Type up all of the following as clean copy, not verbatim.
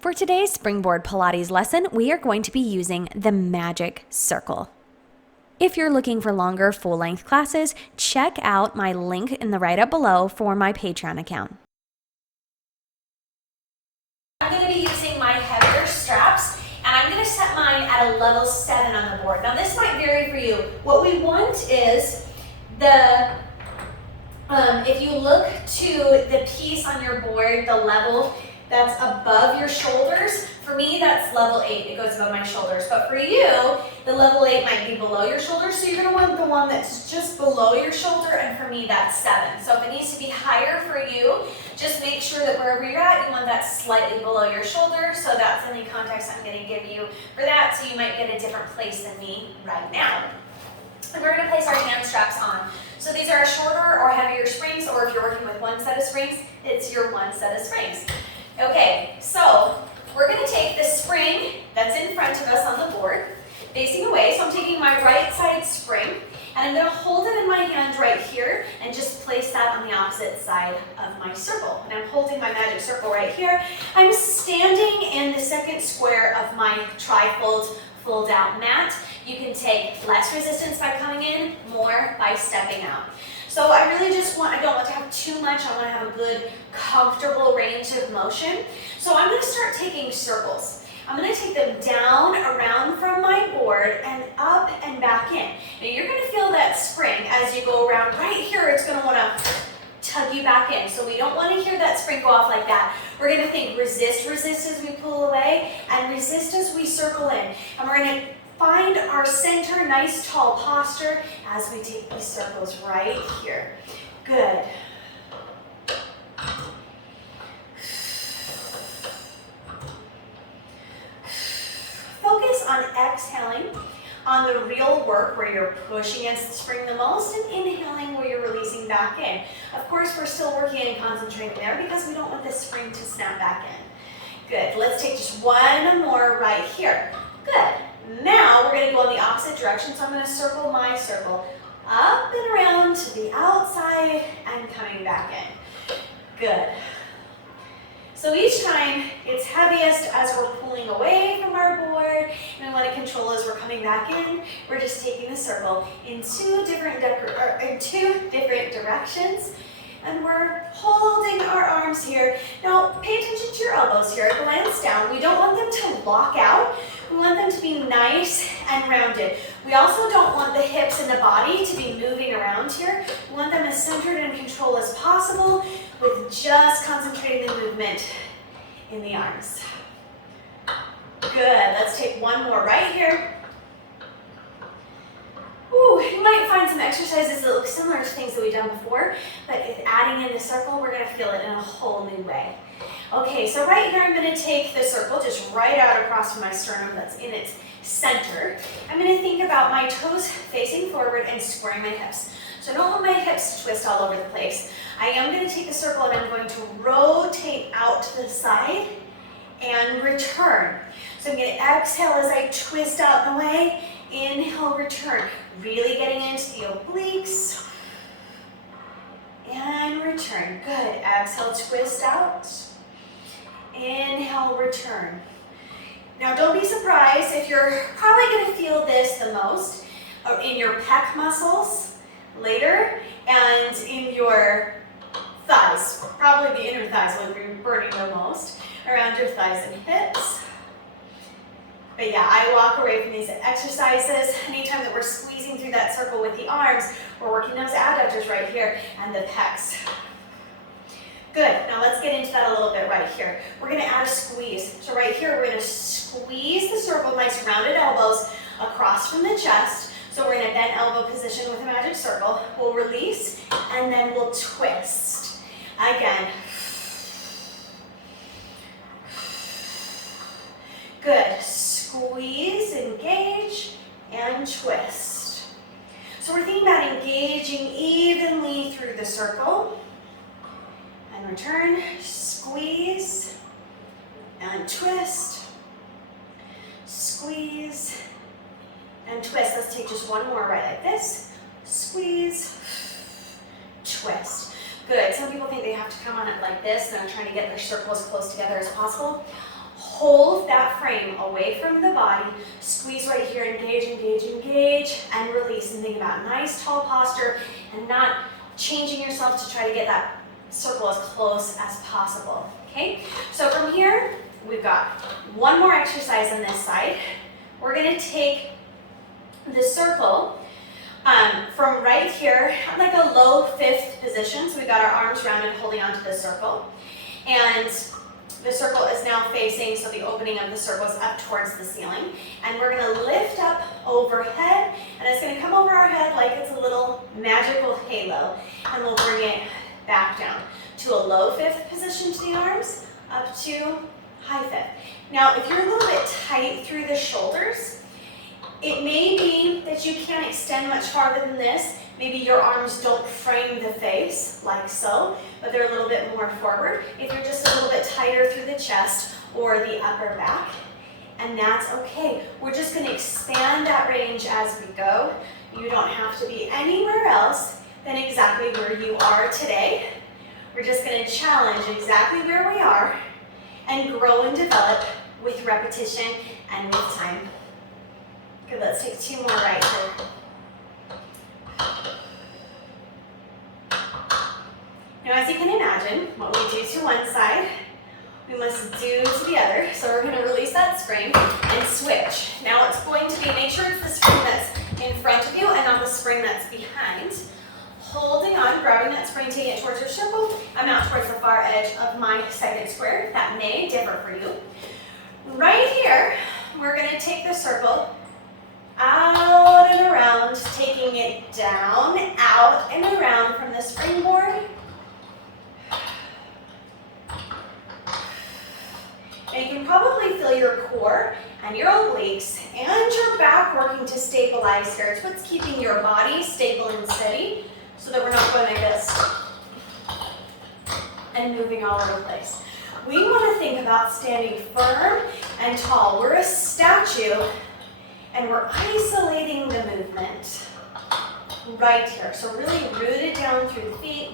For today's Springboard Pilates lesson, we are going to be using the magic circle. If you're looking for longer full-length classes, check out my link in the write-up below for my Patreon account. I'm going to be using my heavier straps, and I'm going to set mine at a level 7 on the board. Now this might vary for you. What we want is if you look to the piece on your board, the level that's above your shoulders, for me that's level 8, it goes above my shoulders. But for you, the level 8 might be below your shoulders, so you're gonna want the one that's just below your shoulder, and for me that's 7. So if it needs to be higher for you, just make sure that wherever you're at, you want that slightly below your shoulder, so that's any context I'm gonna give you for that, so you might get a different place than me right now. And we're gonna place our hand straps on. So these are shorter or heavier springs, or if you're working with one set of springs, it's your one set of springs. Okay, so we're gonna take the spring that's in front of us on the board, facing away. So I'm taking my right side spring, and I'm gonna hold it in my hand right here, and just place that on the opposite side of my circle. And I'm holding my magic circle right here. I'm standing in the second square of my tri-fold fold-out mat. You can take less resistance by coming in, more by stepping out. So I really just I don't want to have too much. I want to have a good, comfortable range of motion. So I'm going to start taking circles. I'm going to take them down, around from my board, and up and back in. Now you're going to feel that spring as you go around. Right here, it's going to want to tug you back in. So we don't want to hear that spring go off like that. We're going to think resist, resist as we pull away, and resist as we circle in. And we're going to find our center, nice tall posture as we take these circles right here. Good. Focus on exhaling on the real work where you're pushing against the spring the most, and inhaling where you're releasing back in. Of course, we're still working and concentrating there because we don't want the spring to snap back in. Good. Let's take just one more right here. Good. Now we're going to go in the opposite direction, so I'm going to circle my circle up and around to the outside and coming back in. Good. So each time it's heaviest as we're pulling away from our board, and we want to control as we're coming back in. We're just taking the circle in two different directions, and we're holding our arms here. Now pay attention to your elbows here. Glance down. We don't want them to lock out. We want them to be nice and rounded. We also don't want the hips and the body to be moving around here. We want them as centered and controlled as possible, with just concentrating the movement in the arms. Good. Let's take one more right here. Ooh, you might find some exercises that look similar to things that we've done before, but if adding in the circle, we're going to feel it in a whole new way. Okay, so right here I'm going to take the circle just right out across from my sternum that's in its center. I'm going to think about my toes facing forward and squaring my hips. So I don't want my hips to twist all over the place. I am going to take the circle and I'm going to rotate out to the side and return. So I'm going to exhale as I twist out and away. Inhale, return. Really getting into the obliques. And return. Good. Exhale, twist out. Inhale, return. Now don't be surprised if you're probably going to feel this the most in your pec muscles later and in your thighs. Probably the inner thighs will be burning the most, around your thighs and hips. But yeah, I walk away from these exercises. Anytime that we're squeezing through that circle with the arms, we're working those adductors right here and the pecs. Good. Now let's get into that a little bit right here. We're going to add a squeeze. So right here, we're going to squeeze the circle, nice rounded elbows across from the chest. So we're in a bent elbow position with a magic circle. We'll release, and then we'll twist. Again. Good. Squeeze, engage, and twist. So we're thinking about engaging evenly through the circle. And return, squeeze, and twist, squeeze, and twist. Let's take just one more right like this. Squeeze, twist. Good. Some people think they have to come on it like this, and I'm trying to get their circle as close together as possible. hold that frame away from the body, squeeze right here, engage, engage, engage, and release. And think about nice tall posture and not changing yourself to try to get that circle as close as possible, okay? So from here, we've got one more exercise on this side. We're gonna take the circle from right here, like a low fifth position. So we've got our arms rounded, holding onto the circle. And the circle is now facing, so the opening of the circle is up towards the ceiling. And we're gonna lift up overhead, and it's gonna come over our head like it's a little magical halo. And we'll bring it back down to a low fifth position to the arms, up to high fifth. Now, if you're a little bit tight through the shoulders, it may be that you can't extend much farther than this. Maybe your arms don't frame the face, like so, but they're a little bit more forward. If you're just a little bit tighter through the chest or the upper back, and that's okay. We're just gonna expand that range as we go. You don't have to be anywhere else than exactly where you are today. We're just gonna challenge exactly where we are and grow and develop with repetition and with time. Good, let's take two more right here. Now, as you can imagine, what we do to one side, we must do to the other. So we're going to release that spring and switch. Now it's going to be, make sure it's the spring that's in front of you and not the spring that's behind. Holding on, grabbing that spring, taking it towards your circle. I'm out towards the far edge of my second square. That may differ for you. Right here, we're going to take the circle out and around, taking it down, out and around from the springboard. And you can probably feel your core and your obliques and your back working to stabilize here. It's what's keeping your body stable and steady so that we're not going like this and moving all over the place. We want to think about standing firm and tall. We're a statue and we're isolating the movement right here. So really rooted down through the feet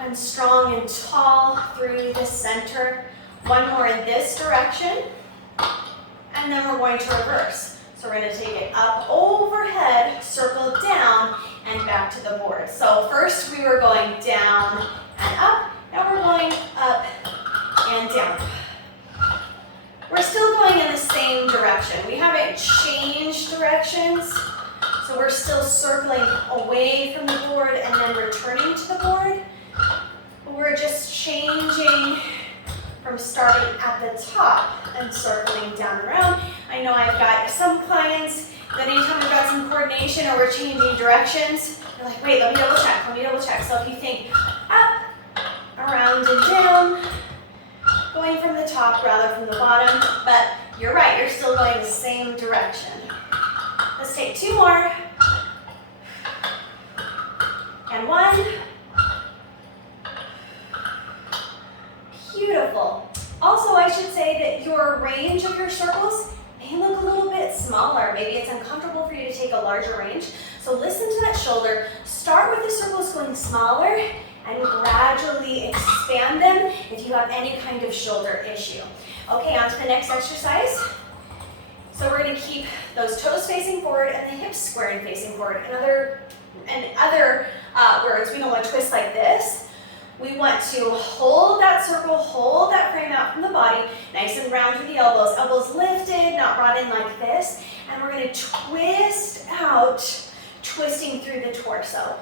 and strong and tall through the center. One more in this direction, and then we're going to reverse. So we're going to take it up overhead, circle down, and back to the board. So first we were going down and up, now we're going up and down. We're still going in the same direction. We haven't changed directions, so we're still circling away from the board and then returning to the board. We're just changing from starting at the top and circling down and around. I know I've got some clients that anytime we've got some coordination or we're changing directions, they're like, wait, let me double check. So if you think up, around and down, going from the top rather from the bottom, but you're right, you're still going the same direction. Let's take two more. And one. Beautiful. Also, I should say that your range of your circles may look a little bit smaller. Maybe it's uncomfortable for you to take a larger range. So listen to that shoulder. Start with the circles going smaller and gradually expand them if you have any kind of shoulder issue. Okay, on to the next exercise. So we're going to keep those toes facing forward and the hips square and facing forward. In other words, we don't want to twist like this. We want to hold that circle, hold that frame out from the body, nice and round through the elbows. Elbows lifted, not brought in like this. And we're going to twist out, twisting through the torso.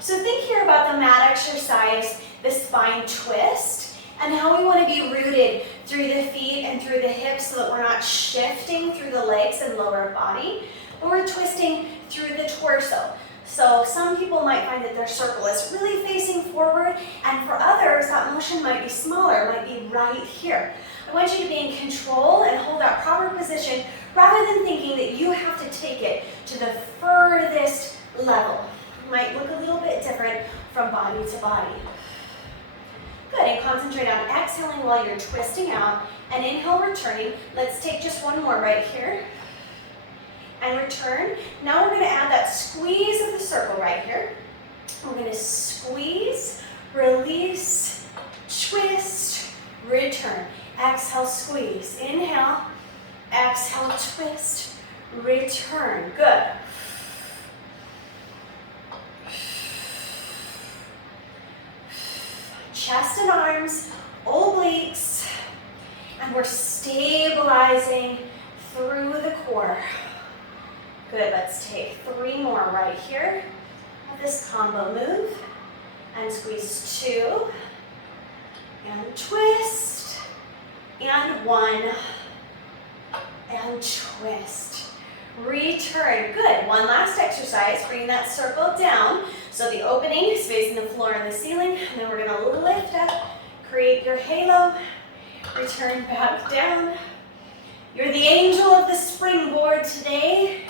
So think here about the mat exercise, the spine twist, and how we want to be rooted through the feet and through the hips so that we're not shifting through the legs and lower body, but we're twisting through the torso. So some people might find that their circle is really facing forward, and for others, that motion might be smaller, might be right here. I want you to be in control and hold that proper position rather than thinking that you have to take it to the furthest level. It might look a little bit different from body to body. Good, and concentrate on exhaling while you're twisting out, and inhale, returning. Let's take just one more right here. And return. Now we're going to add that squeeze of the circle right here. We're going to squeeze, release, twist, return. Exhale, squeeze. Inhale, exhale, twist, return. Good. Chest and arms, obliques, and we're stabilizing through the core. Good, let's take 3 more right here of this combo move, and squeeze 2, and twist, and 1, and twist. Return, good. One last exercise, bring that circle down. So the opening is facing the floor and the ceiling, and then we're gonna lift up, create your halo, return back down. You're the angel of the springboard today,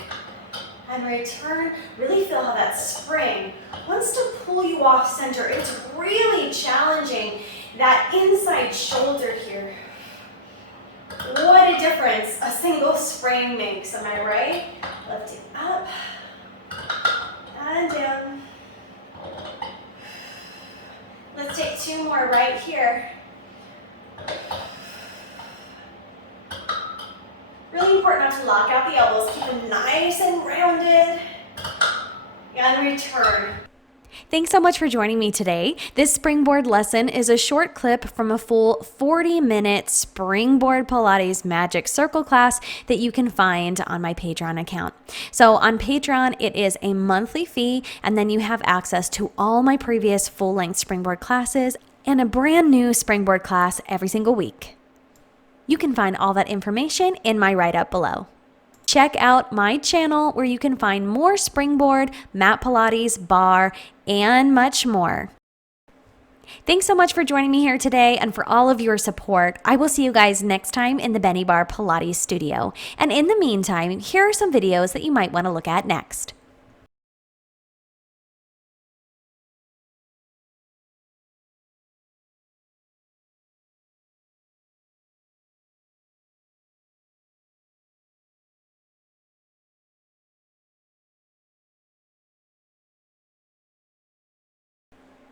and return. Really feel how that spring wants to pull you off center. It's really challenging that inside shoulder here. What a difference a single spring makes, am I right? Lifting up and down. Let's take 2 more right here. Really important not to lock out the elbows. Keep them nice and rounded. And return. Thanks so much for joining me today. This springboard lesson is a short clip from a full 40-minute Springboard Pilates Magic Circle class that you can find on my Patreon account. So on Patreon, it is a monthly fee, and then you have access to all my previous full-length springboard classes and a brand new springboard class every single week. You can find all that information in my write-up below. Check out my channel where you can find more springboard, Mat Pilates, Barre, and much more. Thanks so much for joining me here today and for all of your support. I will see you guys next time in the Benniebar Pilates studio. And in the meantime, here are some videos that you might want to look at next.